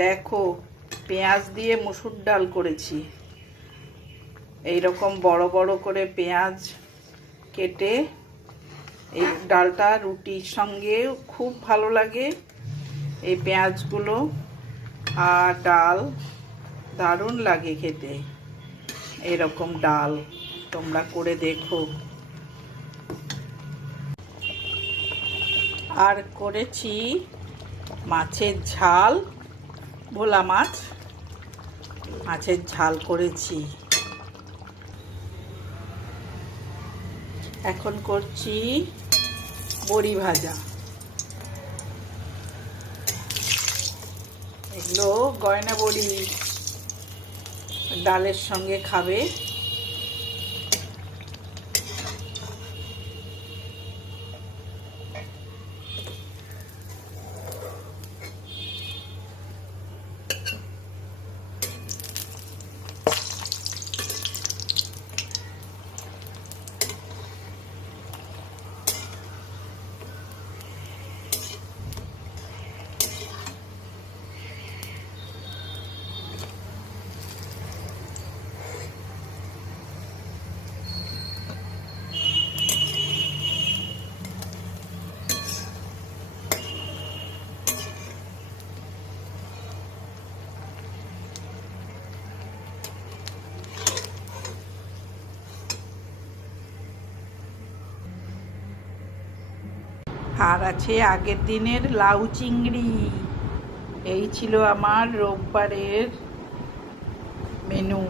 দেখো, পেঁয়াজ দিয়ে মসুর ডাল করেছি। এই রকম বড় বড় করে পেঁয়াজ কেটে এই ডালটা রুটির সঙ্গে খুব ভালো লাগে। এই পেঁয়াজগুলো আর ডাল দারুণ লাগে খেতে। এরকম ডাল তোমরা করে দেখো। আর করেছি মাছের ঝাল, ভোলা মাছের ঝাল করেছি। এখন করছি বড়ি ভাজা। এগুলো গয়না বড়ি, ডালের সঙ্গে খাবে। আর আছে আগের দিনের লাউ চিংড়ি। এই ছিল আমার রোববারের মেনু।